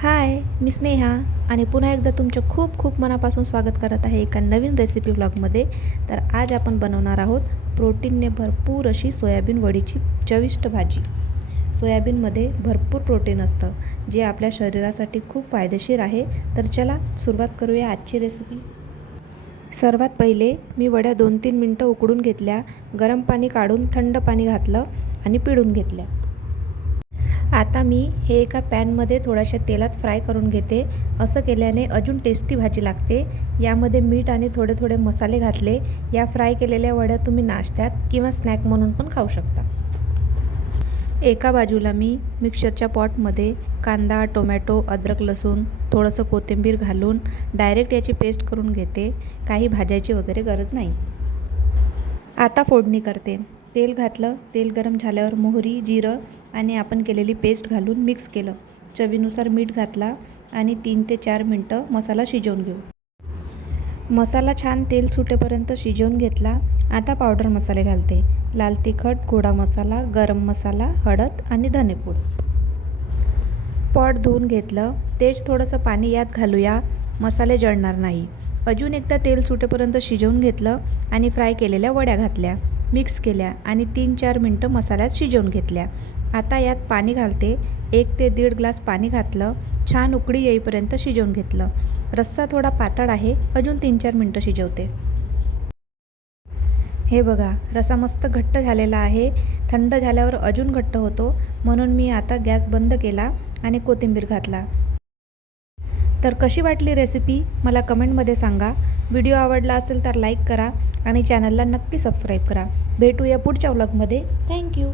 हाय, मी स्नेहा आणि पुन्हा एकदा तुमचं खूप खूप मनापासून स्वागत करत आहे एका नवीन रेसिपी व्लॉगमध्ये. तर आज आपण बनवणार आहोत प्रोटीनने भरपूर अशी सोयाबीन वडीची चविष्ट भाजी. सोयाबीनमध्ये भरपूर प्रोटीन असतं, जे आपल्या शरीरासाठी खूप फायदेशीर आहे. तर चला सुरुवात करूया आजची रेसिपी. सर्वात पहिले मी वड्या 2-3 मिनटं उकडून घेतल्या, गरम पाणी काढून थंड पाणी घातलं आणि पिळून घेतल्या. आता मी हे एका पॅनमध्ये थोड्याशा तेलात फ्राय करून घेते. असं केल्याने अजून टेस्टी भाजी लागते. यामध्ये मीठ आणि थोडे थोडे मसाले घातले. या फ्राय केलेल्या वड्या तुम्ही नाश्त्यात किंवा स्नॅक म्हणून पण खाऊ शकता. एका बाजूला मी मिक्सरच्या पॉटमध्ये कांदा, टोमॅटो, अद्रक, लसूण, थोडंसं कोथिंबीर घालून डायरेक्ट याची पेस्ट करून घेते. काही भाजायची वगैरे गरज नाही. आता फोडणी करते. तेल घातलं. तेल गरम झाल्यावर मोहरी, जिरं आणि आपण केलेली पेस्ट घालून मिक्स केलं. चवीनुसार मीठ घातला आणि 3 ते 4 मिनटं मसाला शिजवून घेऊ. मसाला छान तेल सुटेपर्यंत शिजवून घेतला. आता पावडर मसाले घालते. लाल तिखट, गोडा मसाला, गरम मसाला, हळद आणि धनेपूड. पॉट धुवून घेतलं. तेच थोडंसं पाणी यात घालूया, मसाले जळणार नाही. अजून एकदा तेल सुटेपर्यंत शिजवून घेतलं आणि फ्राय केलेल्या वड्या घातल्या, मिक्स केल्या आणि 3-4 मिनटं मसाल्यात शिजवून घेतल्या. आता यात पाणी घालते. 1 ते 1.5 ग्लास पाणी घातलं. छान उकळी येईपर्यंत शिजवून घेतलं. रस्सा थोडा पातळ आहे, अजून 3-4 मिनटं शिजवते. हे बघा, रस्सा मस्त घट्ट झालेला आहे. थंड झाल्यावर अजून घट्ट होतो, म्हणून मी आता गॅस बंद केला आणि कोथिंबीर घातला. तर कशी वाटली रेसिपी मला कमेंटमध्ये सांगा. व्हिडिओ आवडला असेल तर लाईक करा आणि चॅनलला नक्की सबस्क्राईब करा. भेटूया पुढच्या व्लॉगमध्ये. थँक्यू.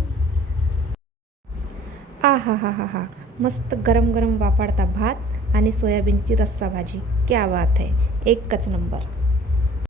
हा हा हा हा, मस्त गरम गरम वाफाळता भात आणि सोयाबीनची रस्सा भाजी. क्या बात है, एकच नंबर.